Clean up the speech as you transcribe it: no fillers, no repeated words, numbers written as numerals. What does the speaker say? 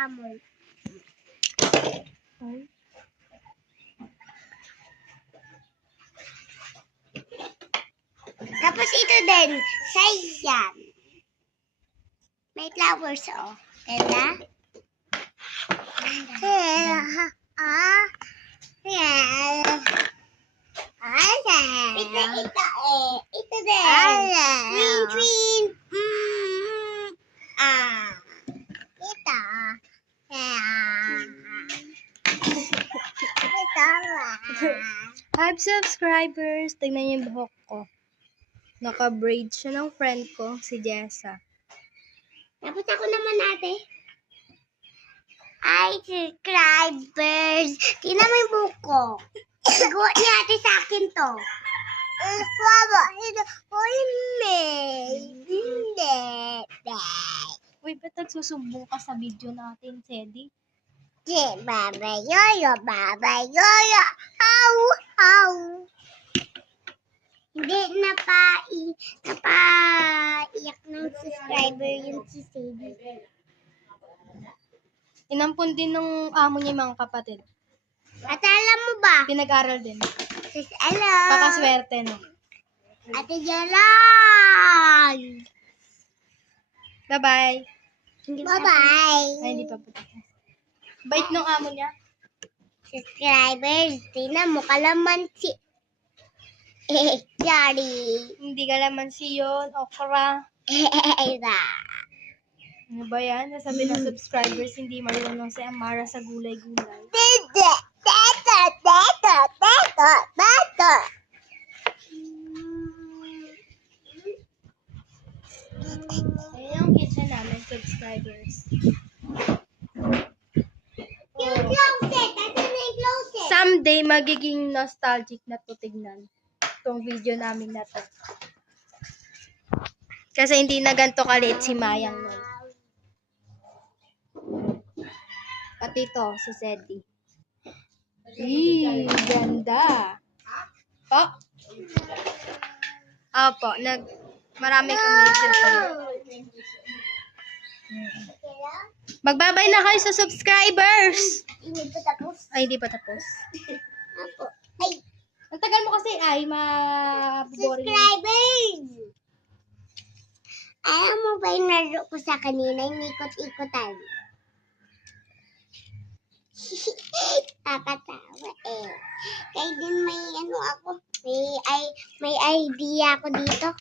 hamon. Tapos ito din, sayan. May flowers, oh. Ganda? Ito din. Twin, twin. Ito. Hi subscribers! Tingnan niyo yung buhok ko. Naka-braid siya ng friend ko, si Jessa. Tapos ako naman, ate. Hi, subscribers. Tingnan mo yung buhok ko. Gawa niya ate sa akin to. Baba, ito. Hindi. Uy, ba't nagsusumbong ka sa video natin, Sedi? Baba yoyo, baba yoyo. How, how. Hindi, napaiyak ng subscriber yung si Sadie. Inampun din ng amo niya yung mga kapatid. At alam mo ba? Pinag-aral din. Sis, alam. Pakaswerte, no? Ate Jalan. Bye-bye. Bye-bye. Ay, hindi pa po. Bait nung amo niya. Subscribers, tingnan mo kalamansi. Sorry. Hindi ka laman yun, okra. Ida. Ano ba yan? Nasabi ng subscribers, hindi marunong si Amara sa gulay-gulay. Teto. Ayan yung kitchen namin, subscribers. Yung closet. Ito na yung closet. Someday, magiging nostalgic na to tignan. Itong video namin na to. Kasi hindi na ganito kaliit si Mayang nun. Pati to, si Sedi. Ganda. Po. Opo, maraming umitin pa. Magbabay na kayo sa subscribers. Hindi pa tapos. Ay, hindi pa tapos. Ako. Ay, Ang tagal mo kasi ay ma-boring. subscribers! Alam mo ba yung naro ko sa kanina, yung ikot-ikotan? Kakatawa eh. Kaya din may ano ako, may idea ako dito.